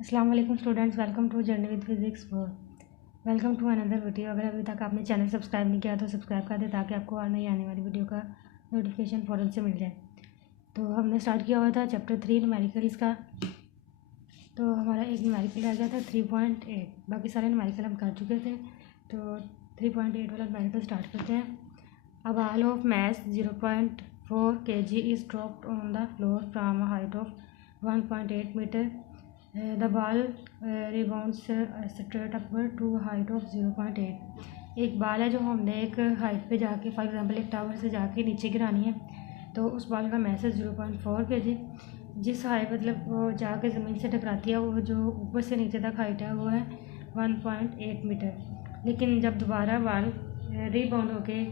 अस्सलाम वालेकुम students, welcome to journey with physics 4। Welcome to another video. अगर अभी तक आपने चैनल सब्सक्राइब नहीं किया तो सब्सक्राइब कर दें ताकि आपको और नई आने वाली वीडियो का नोटिफिकेशन फ़ौरन से मिल जाए। तो हमने स्टार्ट किया हुआ था चैप्टर 3 न्यूमेरिकल्स का। तो हमारा एक न्यूमेरिकल रह गया था 3.8, बाकी सारे न्यूमेरिकल हम कर चुके थे। तो 3.8 वाला न्यूमेरिकल स्टार्ट करते हैं। A ball of mass 0.4 kg is dropped on the floor from a height of 1.8 meter. The ball rebounds straight upward to a height of 0.8. एक बाल है जो हमने एक हाइट पे जाके फॉर एग्जांपल एक टावर से जाके नीचे गिरानी है। तो उस बॉल का मैस है 0.4 kg। जिस हाइट मतलब वो जाके ज़मीन से टकराती है, वो जो ऊपर से नीचे तक हाइट है वो है 1.8 मीटर। लेकिन जब दोबारा बॉल रीबाउंड होके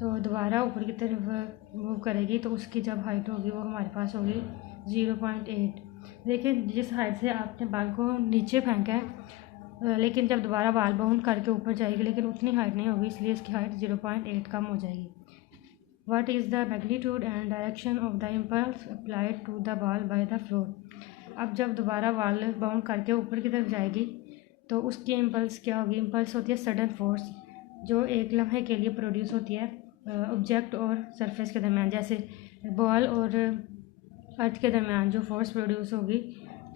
तो दोबारा ऊपर की तरफ मूव करेगी तो उसकी जब हाइट होगी वो हमारे पास होगी 0.8। देखिए, जिस हाइट से आपने बाल को नीचे फेंका है, लेकिन जब दोबारा बाल बाउंड करके ऊपर जाएगी लेकिन उतनी हाइट नहीं होगी, इसलिए इसकी हाइट 0.8 कम हो जाएगी। What is the magnitude and direction of the impulse applied to the ball by the floor? अब जब दोबारा बाल बाउंड करके ऊपर की तरफ जाएगी तो उसकी इम्पल्स क्या होगी? इम्पल्स होती है सडन फोर्स, जो एक लम्हे के लिए प्रोड्यूस होती है ऑब्जेक्ट और सरफेस के दरमियान। जैसे बॉल और अर्थ के दरमियान जो फोर्स प्रोड्यूस होगी,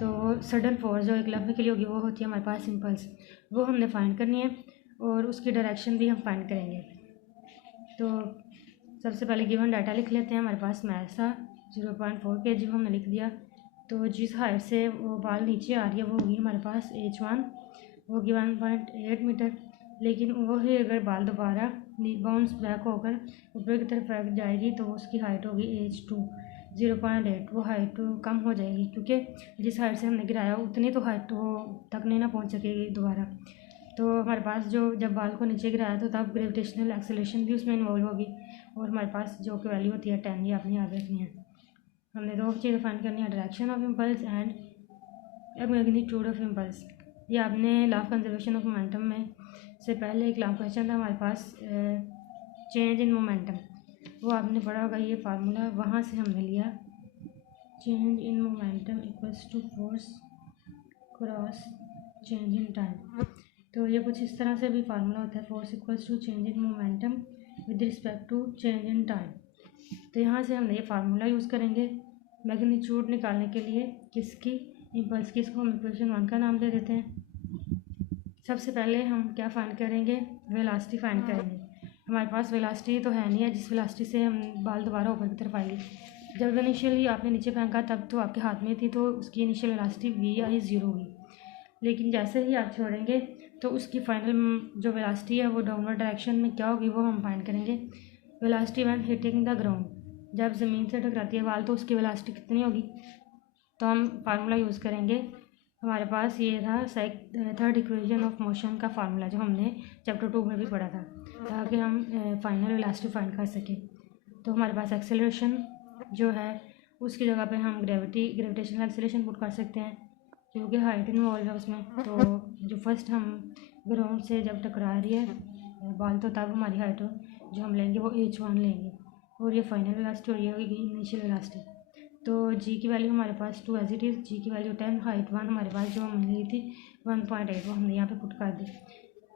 तो सडन फोर्स जो एक लम्हे के लिए होगी वो होती है हमारे पास इम्पल्स। वो हमने फाइंड करनी है और उसकी डायरेक्शन भी हम फाइंड करेंगे। तो सबसे पहले गिवन डाटा लिख लेते हैं। हमारे पास मैथ था 0.4 kg, हमने लिख दिया। तो जिस हाइट से वो बाल नीचे आ रही है वो होगी हमारे पास H1, वो होगी 1.8 मीटर। लेकिन वही अगर बाल दोबारा बाउंस बैक होकर ऊपर की तरफ जाएगी तो उसकी हाइट होगी H2 0.8। वो हाइट कम हो जाएगी क्योंकि जिस हाइट से हमने गिराया उतनी तो हाइट वो तक नहीं ना पहुंच सकेगी दोबारा। तो हमारे पास जो जब बाल को नीचे गिराया तो तब ग्रेविटेशनल एक्सेलरेशन भी उसमें इन्वॉल्व होगी और हमारे पास जो कि वैल्यू होती है 10, ये आपने याद रखनी है। हमने दो चीज़ें फाइंड करनी है, direction of impulse and magnitude of impulse. ये आपने law of conservation of momentum में से पहले एक लॉ क्वेश्चन था हमारे पास, चेंज इन मोमेंटम, वो आपने पढ़ा होगा। ये फार्मूला वहाँ से हमने लिया, change in momentum equals to force cross change in time. तो ये कुछ इस तरह से भी फार्मूला होता है, force equals to change in momentum with respect to change in time. तो यहाँ से हमने ये फार्मूला यूज़ करेंगे मैग्नीट्यूड निकालने के लिए। किसकी? इम्पल्स की। इसको हम इक्वेशन 1 का नाम दे देते हैं। सबसे पहले हम क्या फाइंड करेंगे? वेलोसिटी फाइंड करेंगे। हमारे पास वेलोसिटी तो है नहीं है जिस वेलोसिटी से हम बाल दोबारा ऊपर की तरफ आएगी। जब इनिशियली आपने नीचे फेंका तब तो आपके हाथ में थी, तो उसकी इनिशियल वेलोसिटी v 0 हुई। लेकिन जैसे ही आप छोड़ेंगे तो उसकी फाइनल जो वेलोसिटी है वो डाउनवर्ड डायरेक्शन में क्या होगी वो हम फाइंड करेंगे। Velocity when hitting the ground, जब ज़मीन से टकराती है बाल तो उसकी वेलोसिटी कितनी होगी? तो हम फार्मूला यूज़ करेंगे। हमारे पास ये था थर्ड इक्वेशन ऑफ मोशन का फार्मूला, जो हमने चैप्टर 2 में भी पढ़ा था, ताकि हम फाइनल वेलोसिटी फाइंड कर सकें। तो हमारे पास एक्सेलरेशन जो है उसकी जगह पे हम ग्रेविटेशनल एक्सेलरेशन पुट कर सकते हैं क्योंकि हाइट इन्वॉल्व है उसमें। तो जो फर्स्ट हम ग्राउंड से जब टकरा रही है बाल तो तब हमारी हाइट जो हम लेंगे वो H1 लेंगे, और ये फाइनल वेलोसिटी और ये होगी इनिशियल वेलोसिटी। तो जी की वैल्यू हमारे पास 2 एज इट इज़, जी की वैल्यू 10, हाइट 1 हमारे पास जो हमने ली थी 1.8, वो हमने यहाँ पे पुट कर दी।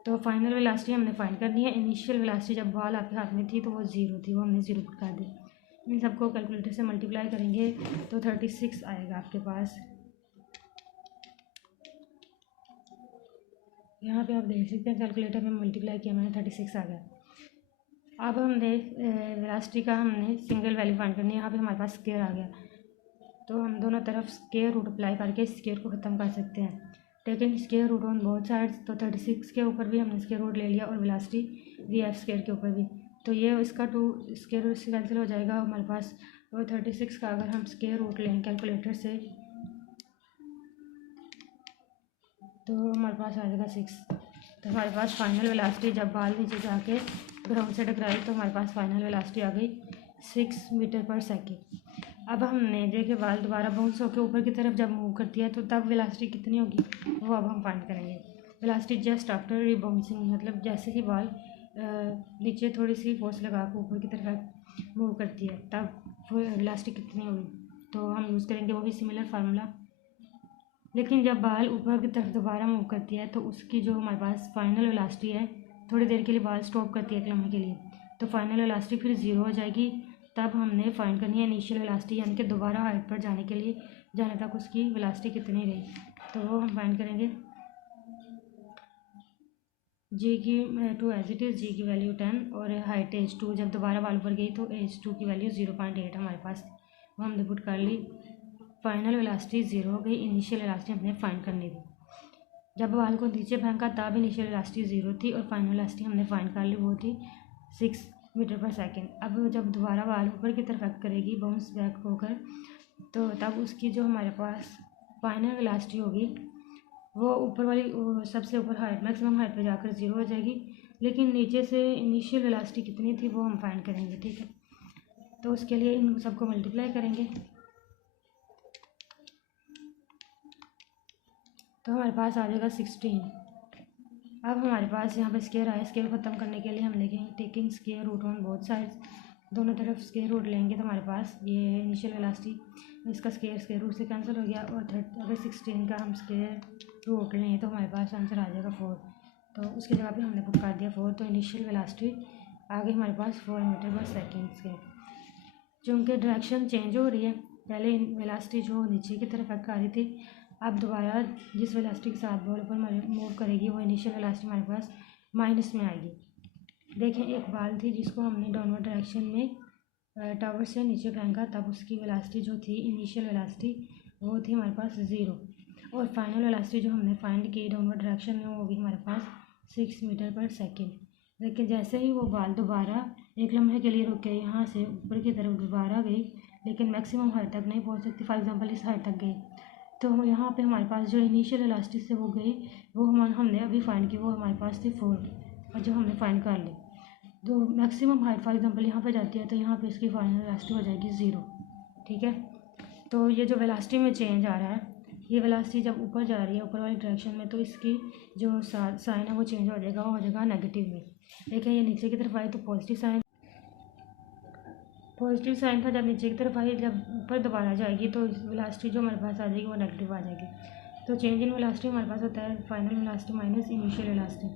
तो फाइनल वेलोसिटी हमने फाइंड करनी है। इनिशियल वेलोसिटी जब बॉल आपके हाथ में थी तो वो 0 थी, वो हमने 0 पुट कर दी। इन सबको कैलकुलेटर से मल्टीप्लाई करेंगे तो 36 आएगा आपके पास। यहाँ पे आप देख सकते हैं कैलकुलेटर में मल्टीप्लाई किया मैंने, 36 आ गया। अब हमने वेलोसिटी का हमने सिंगल वैल्यू फाइंड करनी है। यहाँ पे हमारे पास स्क्वायर आ गया, तो हम दोनों तरफ स्क्वायर रूट अप्लाई करके स्क्वायर को ख़त्म कर सकते हैं। Taking square root on both sides, तो 36 के ऊपर भी हमने स्क्वायर रूट ले लिया और वेलोसिटी VF स्क्वायर के ऊपर भी। तो ये इसका 2 स्क्वायर रूट से कैंसिल हो जाएगा हमारे पास। और 36 का अगर हम स्क्वायर रूट लें कैलकुलेटर से तो हमारे पास आ जाएगा 6। तो हमारे पास फाइनल वेलोसिटी जब बाल नीचे जाके ग्राउंड से टकराई तो हमारे पास फाइनल वेलोसिटी आ गई 6 मीटर पर सेकेंड। अब हमने देखे बाल दोबारा बाउंस होकर ऊपर की तरफ जब मूव करती है तो तब वेलोसिटी कितनी होगी वो अब हम फाइंड करेंगे। वेलोसिटी जस्ट आफ्टर रिबाउंसिंग, मतलब जैसे ही बाल नीचे थोड़ी सी फोर्स लगा कर ऊपर की तरफ मूव करती है तब वेलोसिटी कितनी होगी। तो हम यूज़ करेंगे वो भी सिमिलर फार्मूला, लेकिन जब बाल ऊपर की तरफ दोबारा मूव करती है तो उसकी जो हमारे पास फाइनल वेलोसिटी है, थोड़ी देर के लिए बाल स्टॉप करती है एक लम्हे के लिए, तो फाइनल वेलोसिटी फिर 0 हो जाएगी। तब हमने फाइंड करनी है इनिशियल वेलोसिटी, यानी कि दोबारा हाइट पर जाने के लिए, जाने तक उसकी वेलोसिटी कितनी रही। तो वो हम फाइंड करेंगे। जी की टू एज इट इज़, जी की वैल्यू 10 और हाइट h2, जब दोबारा बाल ऊपर गई तो h2 की वैल्यू 0.8 हमारे पास, वो हमने पुट कर ली। फाइनल वेलोसिटी 0 हो गई, इनिशियल वेलोसिटी हमने फाइंड करनी थी। जब बाल को नीचे फेंका तब इनिशियल वेलोसिटी 0 थी और फाइनल वेलोसिटी हमने फाइंड कर ली, वो थी 6 मीटर पर सेकेंड। अब जब दोबारा बाल ऊपर की तरफ एक्ट करेगी बाउंस बैक होकर, तो तब उसकी जो हमारे पास फाइनल वेलोसिटी होगी वो ऊपर वाली सबसे ऊपर हाइट, मैक्सिमम हाइट पे जाकर 0 हो जाएगी। लेकिन नीचे से इनिशियल वेलोसिटी कितनी थी वो हम फाइंड करेंगे, ठीक है। तो उसके लिए इन सबको मल्टीप्लाई करेंगे, तो हमारे पास आ जाएगा 16। अब हमारे पास यहाँ पे स्केयर आया, स्केयर ख़त्म करने के लिए हम लिखेंगे taking square root on both sides, दोनों तरफ स्केयर रूट लेंगे तो हमारे पास ये इनिशियल वेलोसिटी, इसका स्केयर रूट से कैंसिल हो गया। और अगर 16 का हम स्केयर रूट लें तो हमारे पास आंसर आ जाएगा 4, तो उसकी जगह पे हमने पुट कर दिया 4। तो इनिशियल वेलोसिटी आ गई हमारे पास 4 मीटर पर सेकेंड स्केयर। चूँकि डायरेक्शन चेंज हो रही है, पहले वेलोसिटी जो नीचे की तरफ आ रही थी, अब दोबारा जिस वेलोसिटी के साथ बॉल ऊपर मूव करेगी वो इनिशियल वेलोसिटी हमारे पास माइनस में आएगी। देखें, एक बाल थी जिसको हमने डाउनवर्ड डायरेक्शन में टावर से नीचे फेंका, तब उसकी वेलोसिटी जो थी इनिशियल वेलोसिटी वो थी हमारे पास 0, और फाइनल वेलोसिटी जो हमने फाइंड की डाउनवर्ड डायरेक्शन में वो होगी हमारे पास 6 मीटर पर सेकेंड। लेकिन जैसे ही वो बाल दोबारा एक लम्हे के लिए रुक गए, यहाँ से ऊपर की तरफ दोबारा गई, लेकिन मैक्सिमम हाइट तक नहीं पहुँच सकती, फॉर एग्जांपल इस हाइट तक गई, तो यहाँ पे हमारे पास जो इनिशियल वेलोसिटी से वो गई वो हमने अभी फाइंड की, वो हमारे पास थी 4, और जो हमने फाइंड कर ली। तो मैक्सिमम हाइट फॉर एग्जांपल यहाँ पे जाती है तो यहाँ पे इसकी फाइनल वेलोसिटी हो जाएगी 0, ठीक है। तो ये जो वेलोसिटी में चेंज आ रहा है, ये वेलोसिटी जब ऊपर जा रही है ऊपर वाली डायरेक्शन में, तो इसकी जो साइन है वो चेंज हो जाएगा, वो हो जाएगा नेगेटिव में। देखिए, ये नीचे की तरफ आई तो पॉजिटिव साइन था, जब नीचे की तरफ आई, जब ऊपर दोबारा जाएगी तो वेलोसिटी जो हमारे पास आ जाएगी वो नेगेटिव आ जाएगी। तो चेंज इन वेलोसिटी हमारे पास होता है final velocity minus initial velocity.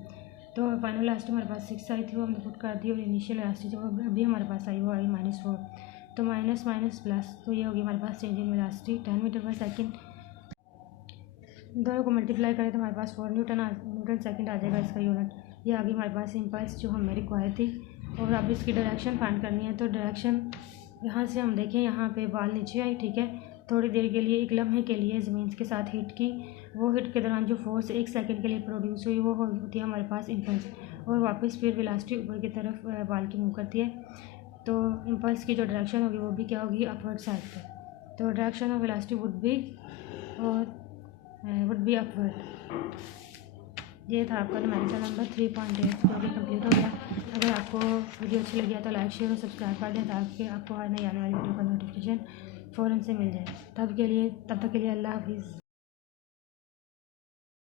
तो फाइनल वेलोसिटी हमारे पास 6 आई थी, वो हमने पुट कर दी, और इनिशियल वेलोसिटी जो अभी हमारे पास आई वो आई -4, तो माइनस माइनस प्लस, तो ये होगी हमारे पास चेंज इन वेलोसिटी 10 मीटर पर सेकेंड। दोनों को मल्टीप्लाई करें तो हमारे पास 4 न्यूटन सेकेंड आ जाएगा इसका यूनिट। ये आ गई हमारे पास इम्पल्स जो हमें रिक्वायर थी। और अब इसकी डायरेक्शन फाइंड करनी है, तो डायरेक्शन यहाँ से हम देखें, यहाँ पे बाल नीचे आई, ठीक है, थोड़ी देर के लिए एक लम्हे के लिए ज़मीन के साथ हिट की, वो हिट के दौरान जो फोर्स 1 सेकंड के लिए प्रोड्यूस हुई वो होती है हमारे पास इम्पल्स, और वापस फिर वेलोसिटी ऊपर की तरफ बाल की मूव करती है। तो इम्पल्स की जो डायरेक्शन होगी वो भी क्या होगी, अपवर्ड साइड पर। तो direction of velocity would be upward. ये था आपका न्यूमेरिकल नंबर 3.8 जो कि कंप्लीट हो गया। अगर आपको वीडियो अच्छी लगी है तो लाइक शेयर और सब्सक्राइब कर दें, ताकि आपको हर नई आने वाली वीडियो का नोटिफिकेशन फ़ौरन से मिल जाए। तब तक के लिए अल्लाह हाफिज़।